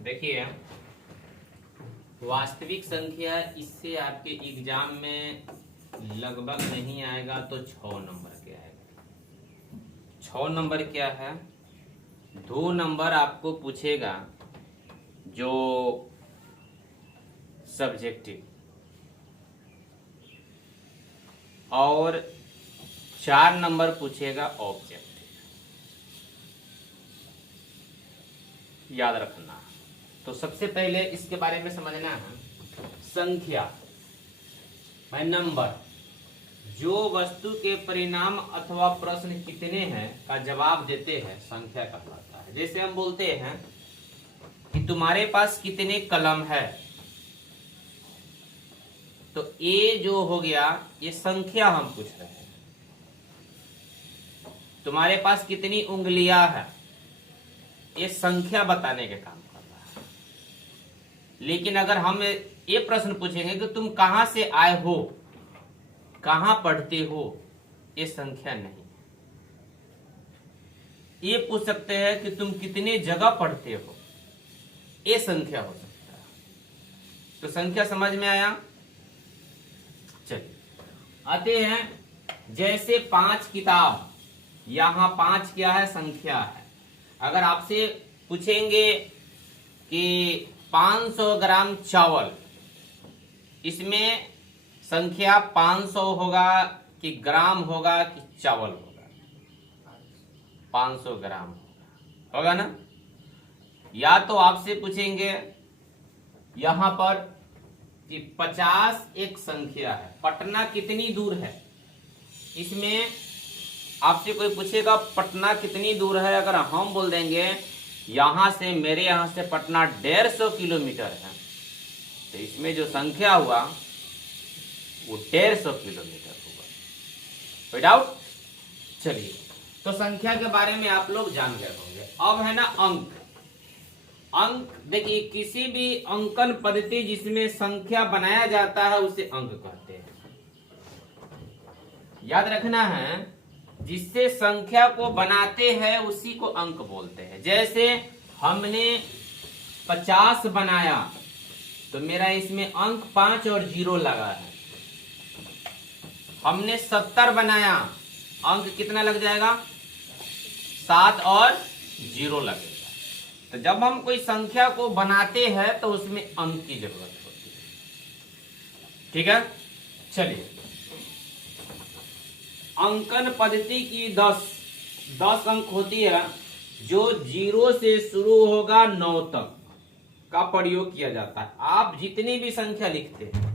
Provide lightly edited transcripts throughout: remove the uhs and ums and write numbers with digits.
देखिए, वास्तविक संख्या इससे आपके एग्जाम में लगभग नहीं आएगा तो 6 नंबर के आएगा। 6 नंबर क्या है? 2 नंबर आपको पूछेगा जो सब्जेक्टिव, और 4 नंबर पूछेगा ऑब्जेक्टिव। याद रखना। तो सबसे पहले इसके बारे में समझना है। संख्या है नंबर, जो वस्तु के परिणाम अथवा प्रश्न कितने हैं का जवाब देते हैं, संख्या कहलाता है। जैसे हम बोलते हैं कि तुम्हारे पास कितने कलम है, तो ये जो हो गया ये संख्या हम पूछ रहे हैं। तुम्हारे पास कितनी उंगलियां हैं, ये संख्या बताने के काम कर रहा है। लेकिन अगर हम ये प्रश्न पूछेंगे कि तुम कहां से आए हो, कहां पढ़ते हो, ये संख्या नहीं। ये पूछ सकते हैं कि तुम कितने जगह पढ़ते हो, ये संख्या हो सकता है। तो संख्या समझ में आया? चलिए आते हैं। जैसे 5 किताब, यहां 5 क्या है? संख्या है। अगर आपसे पूछेंगे कि 500 ग्राम चावल, इसमें संख्या 500 होगा कि ग्राम होगा कि चावल होगा? 500 ग्राम होगा ना। या तो आपसे पूछेंगे यहां पर कि 50 एक संख्या है, पटना कितनी दूर है, इसमें आपसे कोई पूछेगा पटना कितनी दूर है, अगर हम बोल देंगे यहां से, मेरे यहां से पटना 150 किलोमीटर है, तो इसमें जो संख्या हुआ वो 150 किलोमीटर होगा। कोई डाउट? चलिए, तो संख्या के बारे में आप लोग जान गए होंगे। अब है ना अंक। अंक देखिए, किसी भी अंकन पद्धति जिसमें संख्या बनाया जाता है उसे अंक कहते हैं। याद रखना है, जिससे संख्या को बनाते हैं उसी को अंक बोलते हैं। जैसे हमने 50 बनाया तो मेरा इसमें अंक 5 और 0 लगा है। हमने 70 बनाया, अंक कितना लग जाएगा? 7 और 0 लगेगा। तो जब हम कोई संख्या को बनाते हैं तो उसमें अंक की जरूरत होती है। ठीक है, चलिए। अंकन पद्धति की 10 अंक होती है, जो 0 से शुरू होगा 9 तक का प्रयोग किया जाता है। आप जितनी भी संख्या लिखते हैं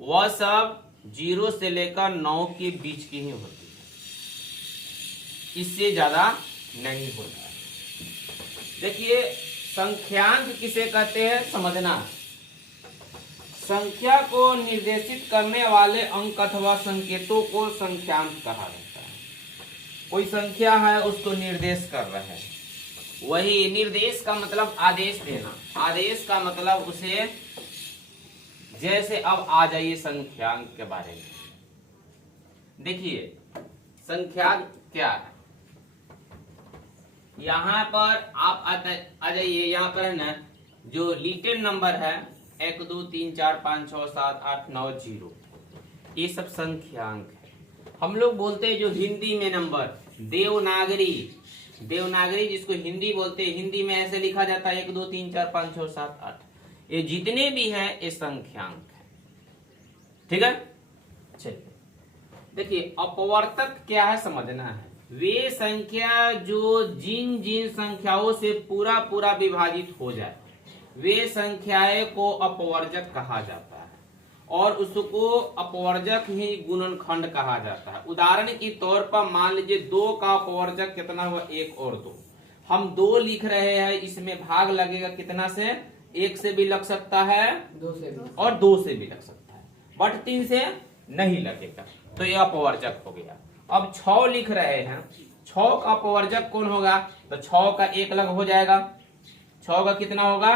वह सब 0 से लेकर 9 के बीच की ही होती है, इससे ज्यादा नहीं होता है। देखिए, संख्यांक किसे कहते हैं समझना। संख्या को निर्देशित करने वाले अंक अथवा संकेतों को संख्यांक कहा जाता है। कोई संख्या है, उसको निर्देश कर रहे हैं। वही निर्देश का मतलब आदेश देना। आदेश का मतलब उसे, जैसे अब आ जाइए संख्यांक के बारे में। देखिए, संख्यांक क्या है। यहाँ पर आप आ जाइए, यहाँ पर है ना जो लिटिल नंबर है 1 2 3 4 5 6 7 8 9 0, ये सब संख्यांक है। हम लोग बोलते हैं जो हिंदी में नंबर देवनागरी, देवनागरी जिसको हिंदी बोलते हैं, हिंदी में ऐसे लिखा जाता है 1 2 3 4 5 6 7 8, ये जितने भी है ये संख्यांक है। ठीक है, चलिए देखिए, अपवर्तक क्या है समझना है। वे संख्या जो जिन जिन संख्याओं से पूरा पूरा विभाजित हो जाए, वे संख्याएं को अपवर्जक कहा जाता है, और उसको अपवर्जक ही गुणनखंड कहा जाता है। उदाहरण के तौर पर मान लीजिए 2 का अपवर्जक कितना हुआ? 1 और 2। हम 2 लिख रहे हैं, इसमें भाग लगेगा कितना से? 1 से भी लग सकता है 2 से भी, और 2 से भी लग सकता है, बट 3 से नहीं लगेगा, तो यह अपवर्जक हो गया। अब 6 लिख रहे हैं, 6 का अपवर्जक कौन होगा? तो 6 का 1 लग हो जाएगा, 6 का कितना होगा?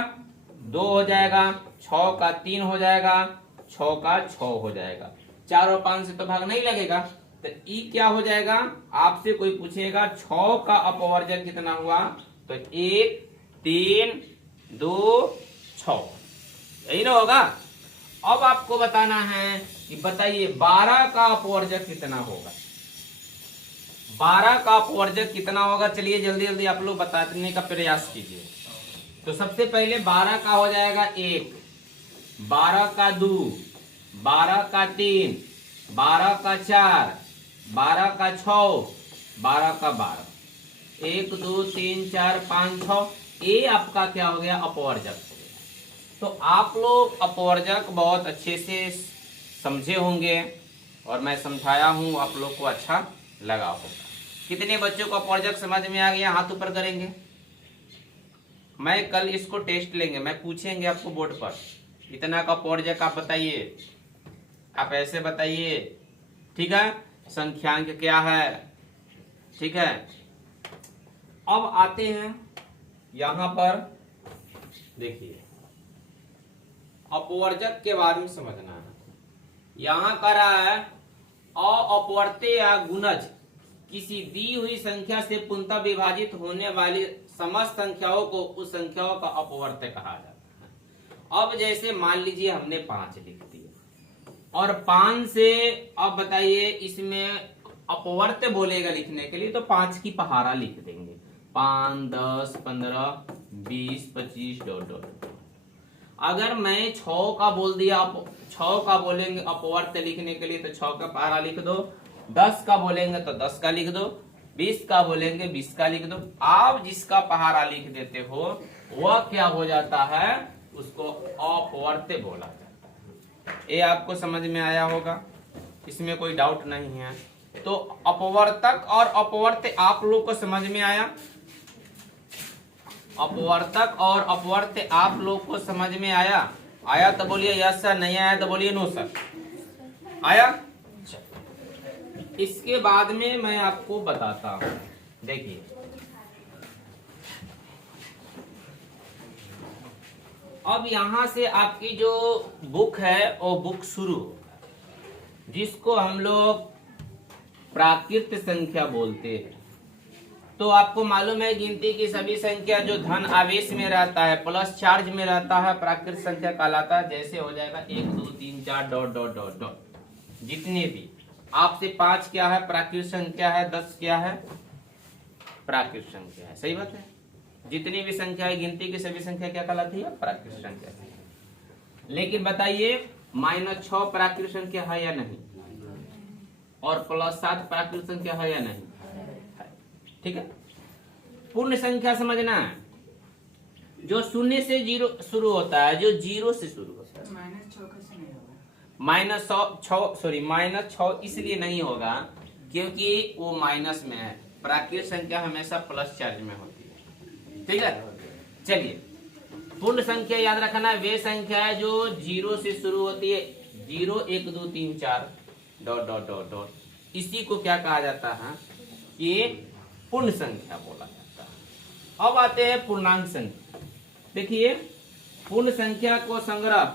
2 हो जाएगा, 6 का 3 हो जाएगा, 6 का 6 हो जाएगा। 4 और 5 से तो भाग नहीं लगेगा, तो ई क्या हो जाएगा, आपसे कोई पूछेगा 6 का अपवर्जक कितना हुआ, तो 1 3 2 6, यही ना होगा। अब आपको बताना है कि बताइए 12 का अपवर्जक कितना होगा, 12 का अपवर्जक कितना होगा। चलिए जल्दी जल्दी आप लोग बताने का प्रयास कीजिए। तो सबसे पहले 12 का हो जाएगा 1, 12 का 2, 12 का 3, 12 का 4, 12 का 6, 12 का 12, 1 2 3 4 5 6, ये आपका क्या हो गया, अपवर्जक हो गया। तो आप लोग अपवर्जक बहुत अच्छे से समझे होंगे और मैं समझाया हूं, आप लोग को अच्छा लगा होगा। कितने बच्चों को अपवर्जक समझ में आ गया, हाथ ऊपर करेंगे। मैं कल इसको टेस्ट लेंगे, मैं पूछेंगे आपको बोर्ड पर, इतना का अपवर्जक आप बताइए, आप ऐसे बताइए, ठीक है, संख्यांक क्या है, ठीक है। अब आते हैं यहां पर, देखिए अपवर्जक के बारे में समझना है। यहां कर रहा है अपवर्त्य या गुणज किसी दी हुई संख्या से पूर्णतः विभाजित होने वाली समस्त संख्याओं को उस संख्याओं का अपवर्त्य कहा जाता है। अब जैसे मान लीजिए हमने 5 लिख दिया और 5 से, अब बताइए इसमें अपवर्त्य बोलेगा लिखने के लिए, तो 5 की पहाड़ा लिख देंगे, 5 10 15 20 25 डॉट डॉट। अगर मैं 6 का बोल दिया, 6 का बोलेंगे अपवर्त्य लिखने के लिए तो 6 का पहाड़ा लिख दो, 10 का बोलेंगे तो 10 का लिख दो, 20 का बोलेंगे 20 का लिख दो। आप जिसका पहाड़ा लिख देते हो वह क्या हो जाता है, उसको अपवर्त्य बोला जाता है। ये आपको समझ में आया होगा, इसमें कोई डाउट नहीं है। तो अपवर्तक और अपवर्त्य आप लोग को समझ में आया, अपवर्तक और अपवर्त्य आप लोग को समझ में आया। आया तो बोलिए यस सर, नहीं आया तो बोलिए नो सर। आया? इसके बाद में मैं आपको बताता हूं, देखिए अब यहां से आपकी जो बुक है वो बुक शुरू होगा, जिसको हम लोग प्राकृत संख्या बोलते हैं। तो आपको मालूम है गिनती की सभी संख्या जो धन आवेश में रहता है, प्लस चार्ज में रहता है, प्राकृत संख्या कहलाता है। जैसे हो जाएगा 1 2 3 4 डॉट डॉट डॉट डॉट, जितने भी आपसे 5 क्या है प्राकृत संख्या है, 10 क्या है प्राकृत संख्या है, सही बात है। जितनी भी संख्या है गिनती की सभी संख्या क्या कहलाती है, प्राकृत संख्या। लेकिन बताइए -6 प्राकृत संख्या है या नहीं, और +7 प्राकृत संख्या है या नहीं, ठीक है। पूर्ण संख्या समझना है, जो 0 से 0 शुरू होता है, जो 0 से शुरू होता है। -6 इसलिए नहीं होगा क्योंकि वो माइनस में है, प्राकृत संख्या हमेशा प्लस चार्ज में होती है, ठीक है। चलिए पूर्ण संख्या याद रखना है, वे संख्या है जो 0 से शुरू होती है, 0 1 2 3 4 डॉट डॉट डॉट डॉट, इसी को क्या कहा जाता है, कि पूर्ण संख्या बोला जाता है। अब आते हैं पूर्णांक संख्या। देखिए पूर्ण संख्या को संग्रह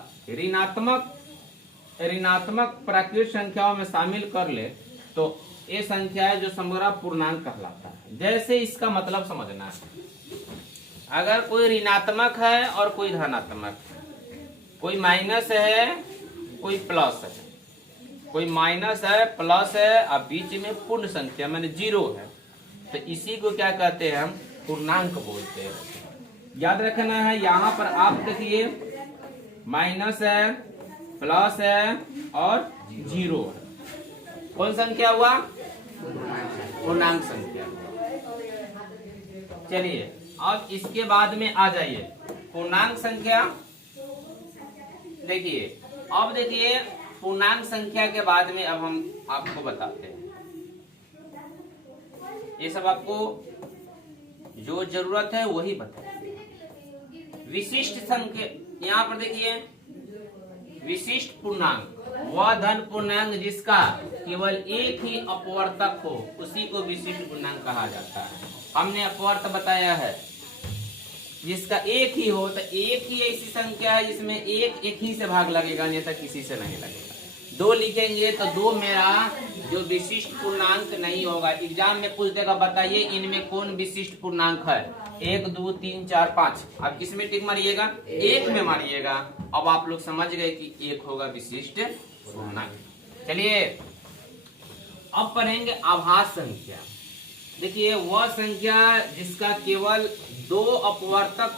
ऋणात्मक प्राकृत संख्याओं में शामिल कर ले तो ये संख्या है जो संग्रह पूर्णांक कहलाता है। जैसे इसका मतलब समझना है, अगर कोई ऋणात्मक है और कोई धनात्मक है, कोई माइनस है कोई प्लस है, कोई माइनस है प्लस है, अब बीच में पूर्ण संख्या माने 0 है, तो इसी को क्या कहते हैं, हम पूर्णांक बोलते हैं। याद रखना है, यहाँ पर आप देखिए माइनस है प्लस है और 0 है, कौन संख्या हुआ, पूर्णांक संख्या। चलिए अब इसके बाद में आ जाइए पूर्णांक संख्या। देखिए अब देखिए पूर्णांक संख्या के बाद में अब हम आपको बताते हैं, ये सब आपको जो जरूरत है वही बताएंगे। विशिष्ट संख्या, यहाँ पर देखिए विशिष्ट पूर्णांक, वह धन पूर्णांक जिसका केवल एक ही अपवर्तक हो उसी को विशिष्ट पूर्णांक कहा जाता है। हमने अपवर्त बताया है, जिसका एक ही हो, तो एक ही ऐसी संख्या है जिसमें एक ही से भाग लगेगा, नहीं तो किसी से नहीं लगेगा। 2 लिखेंगे तो 2 मेरा जो विशिष्ट पूर्णांक नहीं होगा। एग्जाम में पूछ देगा बताइए इनमें कौन विशिष्ट पूर्णांक है, 1 2 3 4 5। अब किस में टिक मारिएगा, 1 में मारिएगा। अब आप लोग समझ गए कि 1 होगा विशिष्ट पूर्णांक। चलिए अब पढ़ेंगे आभास संख्या। देखिए वह संख्या जिसका केवल 2 अपवर्तक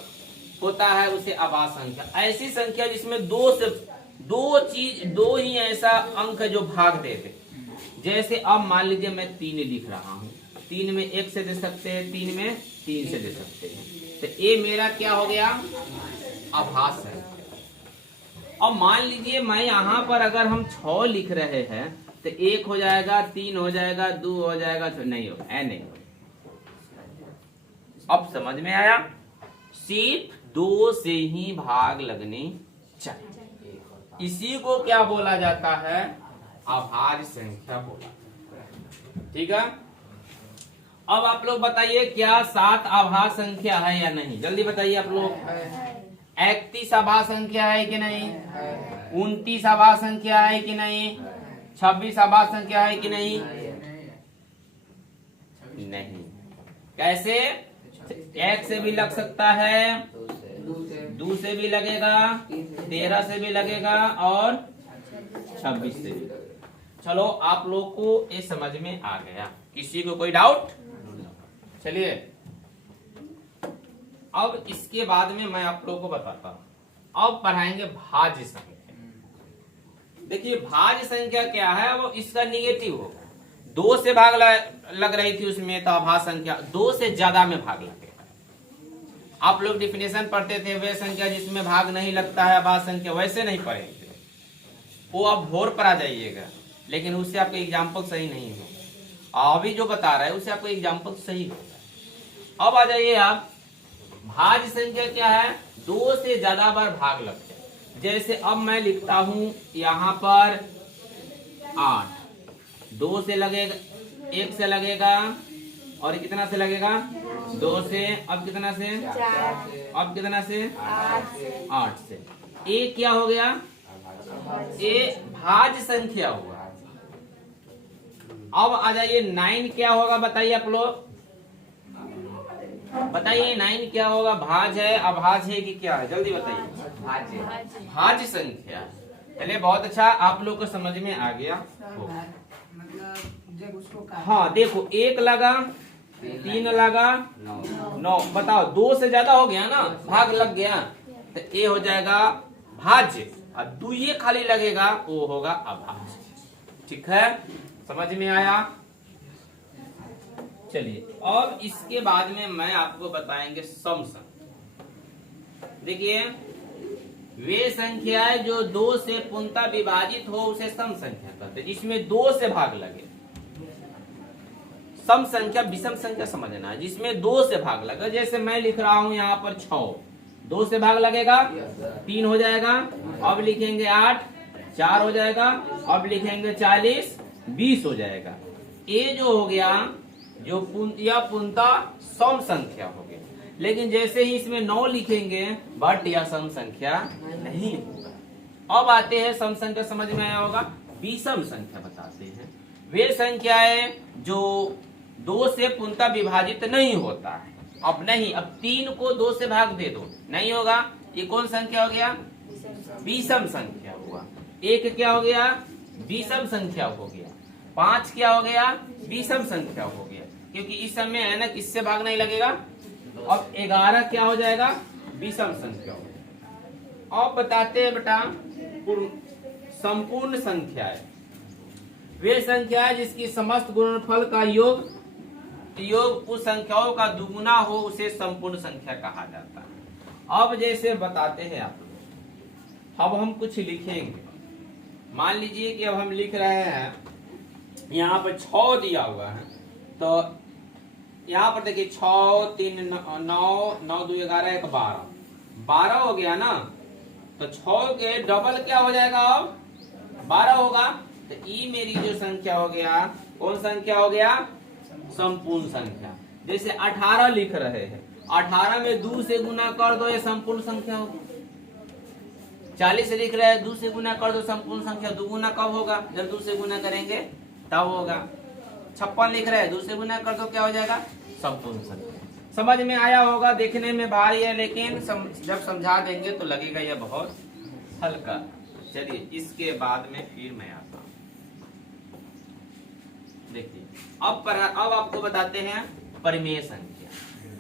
होता है उसे आभास संख्या। ऐसी संख्या जिसमें दो ही ऐसा अंक है जो भाग देते। जैसे अब मान लीजिए मैं 3 लिख रहा हूँ, 3 में 1 से दे सकते हैं, 3 में 3 से दे सकते हैं, तो ये मेरा क्या हो गया, आभास संख्या। अब मान लीजिए मैं यहाँ पर अगर हम 6 लिख रहे हैं तो 1 हो जाएगा, 3 हो जाएगा, 2 हो जाएगा, तो नहीं होगा, ऐ नहीं होगा। अब समझ में आया, सिर्फ 2 से ही भाग लगने चाहिए। इसी को क्या बोला जाता है, आभाज्य संख्या बोला। ठीक है, अब आप लोग बताइए क्या 7 आभाज्य संख्या है या नहीं, जल्दी बताइए आप लोग। 31 आभाज्य संख्या है कि नहीं, 29 आभाज्य संख्या है कि नहीं, 26 आभाज्य संख्या है कि नहीं, नहीं। कैसे, 1 से भी लग सकता है, 2 से भी लगेगा, 13 से भी लगेगा और 26 से भी लगेगा। चलो आप लोग को ये समझ में आ गया, किसी को कोई डाउट? चलिए अब इसके बाद में मैं आप लोगों को बताता हूं। अब पढ़ाएंगे भाज्य संख्या। देखिए भाज्य संख्या क्या है, वो इसका निगेटिव होगा। 2 से भाग लग रही थी उसमें तो आभाज्य संख्या, 2 से ज्यादा में भाग लगेगा। आप लोग डिफिनेशन पढ़ते थे, वे संख्या जिसमें भाग नहीं लगता है आभाज्य संख्या, वैसे नहीं पढ़ेंगे, वो आप भोर पर आ जाइएगा, लेकिन उससे आपका एग्जाम्पल सही नहीं होगा। अभी जो बता रहा है उससे आपका एग्जाम्पल सही होगा। अब आ जाइए आप, भाज्य संख्या क्या है, 2 से ज्यादा बार भाग लग जाए। जैसे अब मैं लिखता हूं यहाँ पर 8, 2 से लगेगा, 1 से लगेगा और कितना से लगेगा, 2 से, अब कितना से, 4, अब कितना से, 8 से। ये क्या हो गया, ये भाज्य संख्या हुआ। अब आ जाइए 9 क्या होगा, बताइए आप लोग, बताइए 9 क्या होगा, भाज्य है, अभाज्य है कि क्या है, जल्दी बताइए। भाज्य संख्या। चलिए बहुत अच्छा, आप लोग को समझ में आ गया। हाँ देखो, 1 लगा, 3 लगा, 9, बताओ 2 से ज्यादा हो गया ना, भाग लग गया, तो ये हो जाएगा भाज्य, और 2 ये खाली लगेगा वो होगा अभाज्य। ठीक है, समझ में आया। चलिए अब इसके बाद में मैं आपको बताएंगे सम संख्या। देखिए वे संख्याएं जो 2 से पूर्णतः विभाजित हो उसे सम संख्या कहते हैं, जिसमें 2 से भाग लगे। सम संख्या विषम संख्या समझना है, जिसमें 2 से भाग लगे। जैसे मैं लिख रहा हूं यहाँ पर 6, 2 से भाग लगेगा, 3 हो जाएगा, अब लिखेंगे 8, 4 हो जाएगा, अब लिखेंगे 40, 20 हो जाएगा। ये जो हो गया, जो पूर्णतः सम संख्या हो गया। लेकिन जैसे ही इसमें 9 लिखेंगे, बट यह सम संख्या नहीं होगा। अब आते हैं सम संख्या, समझ में आया होगा। विषम संख्या बताते हैं, वे संख्याएं जो 2 से पूर्णतः विभाजित नहीं होता है। अब नहीं, अब 3 को 2 से भाग दे दो, नहीं होगा, ये कौन संख्या हो गया, विषम संख्या हुआ। 1 क्या हो गया, विषम संख्या हो गया। 5 क्या हो गया, विषम संख्या हो गया, क्योंकि इस समय है ना किससे भाग नहीं लगेगा। अब 11 क्या हो जाएगा, विषम संख्या हो गया। अब बताते हैं बेटा संपूर्ण संख्याएं, वे संख्याएं जिसकी समस्त गुणनफल का योग उस संख्याओं का दुगुना हो उसे संपूर्ण संख्या कहा जाता है। अब जैसे बताते हैं आप लोग, अब हम कुछ लिखेंगे। मान लीजिए कि अब हम लिख रहे हैं, यहाँ पर 6 दिया हुआ है, तो यहाँ पर देखिए 6, 3, 9, 9, 2, 11, 1, 12, 12 हो गया ना, तो 6 के डबल क्या हो जाएगा, अब 12 होगा। तो ये मेरी जो संख्या हो गया, कौन संख्या हो गया, संपूर्ण संख्या। जैसे 18 लिख रहे हैं, 18 में 2 से गुना कर दो, ये संपूर्ण संख्या होगी। 40 लिख रहे हैं, 2 से गुना कर दो संपूर्ण संख्या, दुगुना कब होगा? जब 2 से गुना करेंगे तब होगा। 56 लिख रहे हैं, 2 से गुना कर दो, क्या हो जाएगा? संपूर्ण संख्या। समझ में आया होगा, देखने में भारी है लेकिन जब समझा देंगे तो लगेगा यह बहुत हल्का। चलिए इसके बाद में फिर मैं आता हूँ। देखिए अब आपको बताते हैं परिमेय संख्या।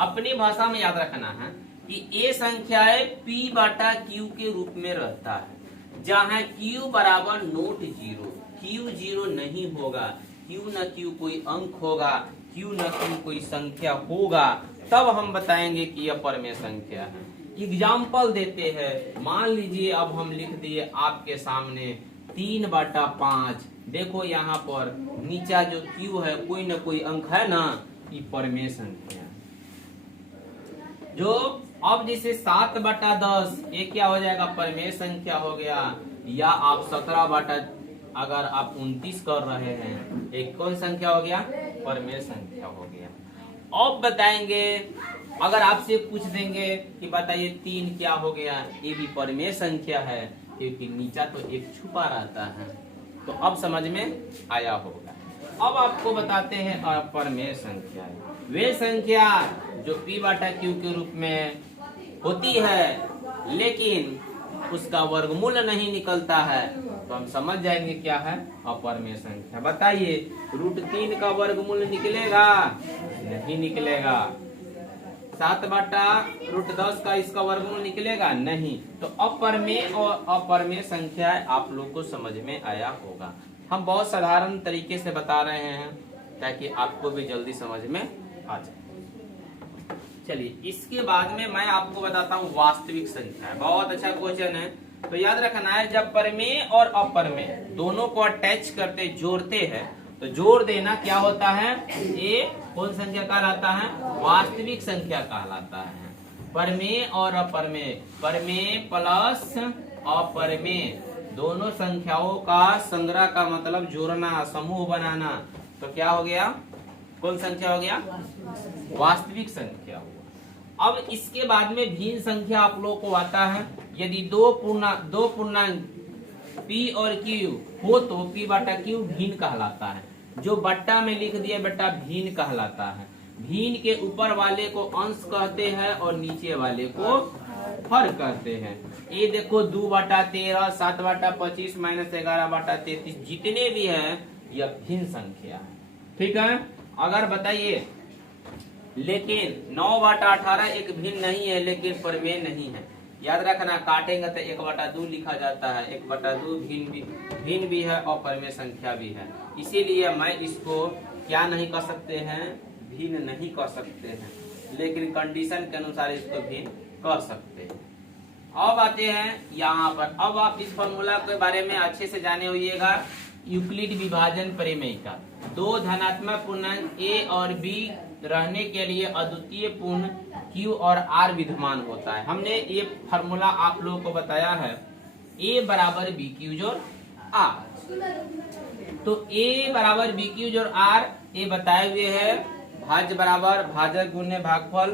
अपनी भाषा में याद रखना है कि ये संख्याएं P बटा Q के रूप में रहता है, जहां Q बराबर नोट जीरो, Q जीरो नहीं होगा, Q न Q कोई अंक होगा, Q न Q कोई संख्या होगा, तब हम बताएंगे कि यह परिमेय संख्या है। एग्जाम्पल देते हैं, मान लीजिए अब हम लिख दिए आपके सामने 3/5। देखो यहाँ पर नीचा जो Q है कोई न कोई अंक है ना, ये परिमेय संख्या। जो अब जैसे 7/10 ये क्या हो जाएगा? परिमेय संख्या हो गया। या आप 17 अगर आप 29 कर रहे हैं, एक कौन संख्या हो गया? परिमेय संख्या हो गया। अब बताएंगे, अगर आपसे पूछ देंगे कि बताइए 3 क्या हो गया? ये भी परिमेय संख्या है, क्योंकि नीचा तो एक छुपा रहता है। तो अब समझ में आया होगा। अब आपको बताते हैं अपरिमेय संख्या, वे संख्या जो P बटा Q के रूप में होती है लेकिन उसका वर्गमूल नहीं निकलता है, तो हम समझ जाएंगे क्या है? अपरिमेय संख्या। बताइए √3 का वर्गमूल निकलेगा? नहीं निकलेगा। 7/√10 का इसका वर्गमूल निकलेगा? नहीं। तो अपरिमेय और अपरिमेय संख्या आप लोग को समझ में आया होगा। हम बहुत साधारण तरीके से बता रहे हैं ताकि आपको भी जल्दी समझ में आ जाए। चलिए इसके बाद में मैं आपको बताता हूँ वास्तविक संख्या। बहुत अच्छा क्वेश्चन है, तो याद रखना है जब परिमेय और अपरिमेय दोनों को अटैच करते जोड़ते हैं तो जोड़ देना क्या होता है? ये कौन संख्या कहलाता है? वास्तविक संख्या कहलाता है। परिमेय और अपरिमेय, परिमेय प्लस अपरिमेय दोनों संख्याओं का संग्रह का मतलब जोड़ना, समूह बनाना, तो क्या हो गया? कौन संख्या हो गया? वास्तविक संख्या हुआ। अब इसके बाद में भिन्न संख्या आप लोगों को आता है। यदि दो पूर्णांक P और Q हो तो P बटा Q भिन्न कहलाता है। जो बट्टा में लिख दिया बेटा भिन्न कहलाता है। भिन्न के ऊपर वाले को अंश कहते हैं और नीचे वाले को हर कहते हैं। ये देखो 2/13, 7/25 -11/33 जितने भी हैं यह भिन्न संख्या है। ठीक है। अगर बताइए लेकिन 9/18 एक भिन्न नहीं है लेकिन परिमेय नहीं है। याद रखना, काटेंगे तो 1/2 लिखा जाता है। 1/2 भिन्न भी है और परिमेय संख्या भी है। इसीलिए मैं इसको क्या नहीं कर सकते हैं? भिन्न नहीं कर सकते हैं, लेकिन कंडीशन के अनुसार इसको भिन्न कर सकते हैं। अब आते हैं यहाँ पर। अब आप इस फॉर्मूला के बारे में अच्छे से जाने होइएगा। यूक्लिड विभाजन परिमेय का दो धनात्मक पूर्णांक A और B रहने के लिए अद्वितीय पूर्ण Q और R विद्यमान होता है। हमने ये फॉर्मूला आप लोगों को बताया है, A बराबर BQ जोड़ R। तो A बराबर BQ जोड़ R ये बताए हुए है। भाज्य बराबर भाजक गुणे भागफल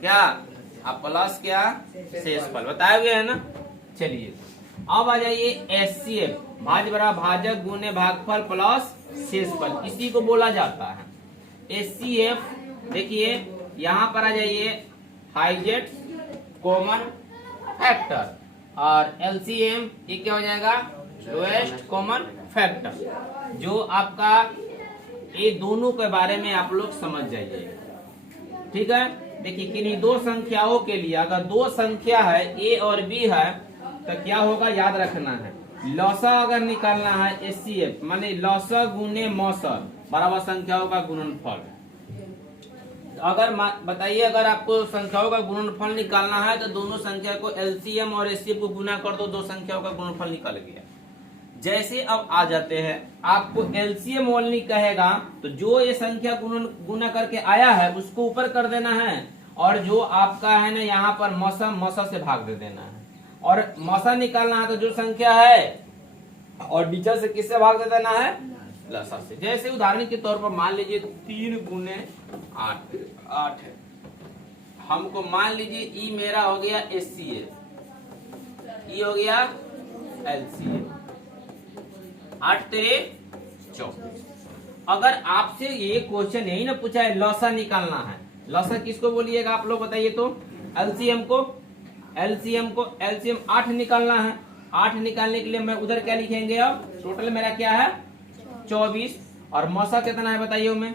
क्या अब प्लस क्या शेषफल बताए हुए है ना। चलिए अब आ जाइए HCF, भाज्य बराबर भाजक गुणे भागफल प्लस शेषफल, इसी को बोला जाता है HCF। देखिए यहाँ पर आ जाइए हाइजेट कॉमन फैक्टर और LCM ये क्या हो जाएगा? Lowest common factor. जो आपका ये दोनों के बारे में आप लोग समझ जाइए। ठीक है। देखिए किन्हीं दो संख्याओं के लिए अगर दो संख्या है A और B है तो क्या होगा? याद रखना है लौसा अगर निकालना है HCF माने लौसा गुने मौसा बराबर संख्याओं का गुणनफल। अगर बताइए अगर आपको संख्याओं का गुणनफल निकालना है तो दोनों संख्या को LCM और HCF को गुना कर दो संख्याओं का गुणनफल निकल गया। जैसे अब आ जाते हैं आपको LCM ओनली कहेगा तो जो ये संख्या गुना करके आया है उसको ऊपर कर देना है और जो आपका है ना यहाँ पर मौसा से भाग दे देना है और मौसा निकालना है तो जो संख्या है और नीचे से किससे भाग दे देना है? लसा से। जैसे उदाहरण के तौर पर मान लीजिए 3 गुने 8 है। हमको मान लीजिए ई मेरा हो गया HCF ये हो गया एलसीएम, 8 तेरे 24। अगर आपसे ये क्वेश्चन यही ना पूछा है लॉसा निकालना है, लॉसा किसको बोलिएगा आप लोग बताइए तो? एलसीएम को। एलसीएम 8 निकालना है। 8 निकालने के लिए मैं उधर क्या लिखेंगे? अब टोटल मेरा क्या है? 24। और मसा कितना है बताइए? मैं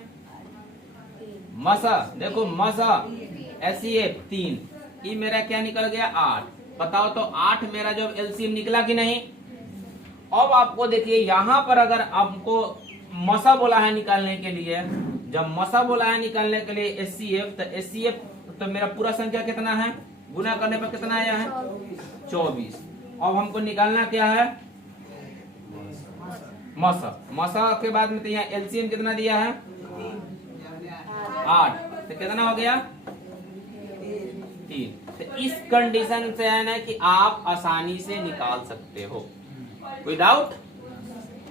मसा देखो, मसा एसईएफ 3, ये मेरा क्या निकल गया? 8। बताओ तो 8 मेरा जो एलसीएम निकला कि नहीं? अब आपको देखिए यहाँ पर अगर आपको मसा बोला है निकालने के लिए, जब मसा बोला है निकालने के लिए एससीएफ, तो एससीएफ तो मेरा पूरा संख्या कितना है? गुना करने पर कितना आया है? 24। अब हमको निकालना क्या है? मसा। मसा के बाद में तो यहाँ एलसीएम कितना दिया है? 8, तो कितना हो गया? 3। तो इस कंडीशन से है ना कि आप आसानी से निकाल सकते हो विदाउट,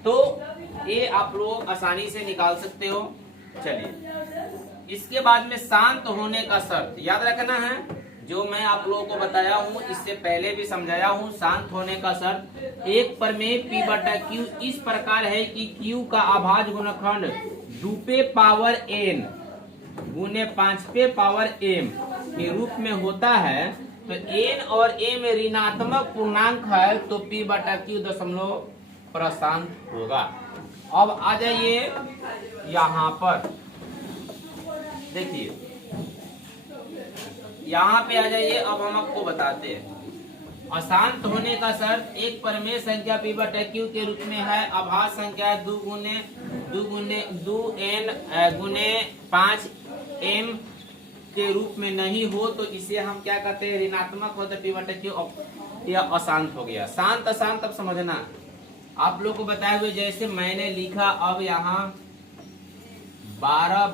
तो ये आप लोग आसानी से निकाल सकते हो। चलिए, इसके बाद में शांत होने का शर्त याद रखना है, जो मैं आप लोगों को बताया हूँ, इससे पहले भी समझाया हूँ। शांत होने का शर्त, एक प्रमेय P बटा Q इस प्रकार है कि Q का अभाज्य गुणनखंड 2 पे पावर n गुने 5 पे पावर m के रूप में होता है, तो n और m ऋणात्मक पूर्णांक है, तो P बटा Q दशमलव प्रशांत होगा। अब आ जाइए यहाँ पर, देखिए यहाँ पे आ जाइए। अब हम आपको बताते हैं अशांत होने का शर्त, एक प्रमेय संख्या P बटा Q के रूप में है, अभाज्य संख्या 2 n गुने 5m के रूप में नहीं हो, तो इसे हम क्या कहते हैं? ऋणात्मक हो, तो P बटा Q यह अशांत हो गया। शांत अशांत अब समझना, आप लोग को बताए हुए जैसे मैंने लिखा। अब यहाँ 12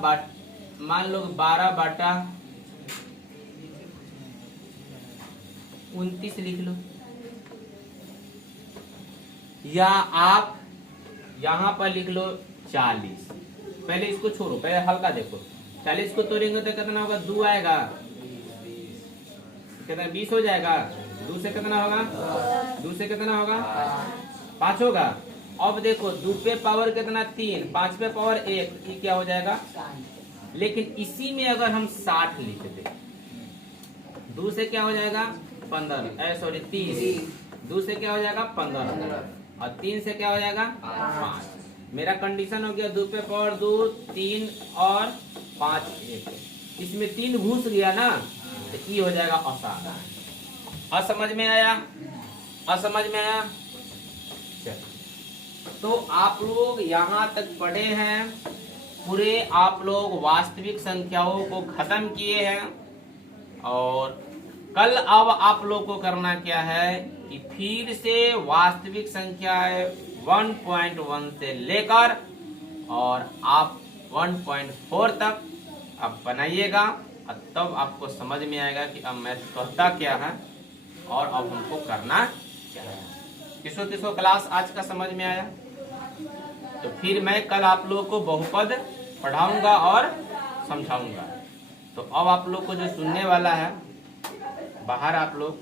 मान लो 12 बटा 29 लिख लो, या आप यहाँ पर लिख लो 40। पहले इसको छोड़ो, पहले हल्का देखो। 40 को तोड़ेंगे तो कितना होगा? 2 आएगा, कितना? 20 हो जाएगा। 2 से कितना होगा? 2 से कितना होगा? 5 होगा। अब देखो 2 पे पावर कितना? 3, 5 पे पावर 1, ये क्या हो जाएगा? लेकिन इसी में अगर हम 60 लिख दे, 2 से क्या हो जाएगा? 15, सॉरी 30। 2 से क्या हो जाएगा? 15, और 3 से क्या हो जाएगा? 5। मेरा कंडीशन हो गया 2 पे पावर 2, 3 और 5 1। इसमें 3 घुस गया ना, तो ये हो जाएगा अशांत। असमझ में आया? असमझ में आया? तो आप लोग यहाँ तक पढ़े हैं, पूरे आप लोग वास्तविक संख्याओं को खत्म किए हैं। और कल अब आप लोग को करना क्या है कि फिर से वास्तविक संख्याएं 1.1 से लेकर और आप 1.4 तक आप बनाइएगा, और तब आपको समझ में आएगा कि अब मैथ कहता क्या है और अब हमको करना क्या है। किसको क्लास आज का समझ में आया? तो फिर मैं कल आप लोग को बहुपद पढ़ाऊंगा और समझाऊंगा। तो अब आप लोग को जो सुनने वाला है, बाहर आप लोग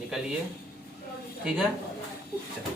निकलिए, ठीक है? चलो।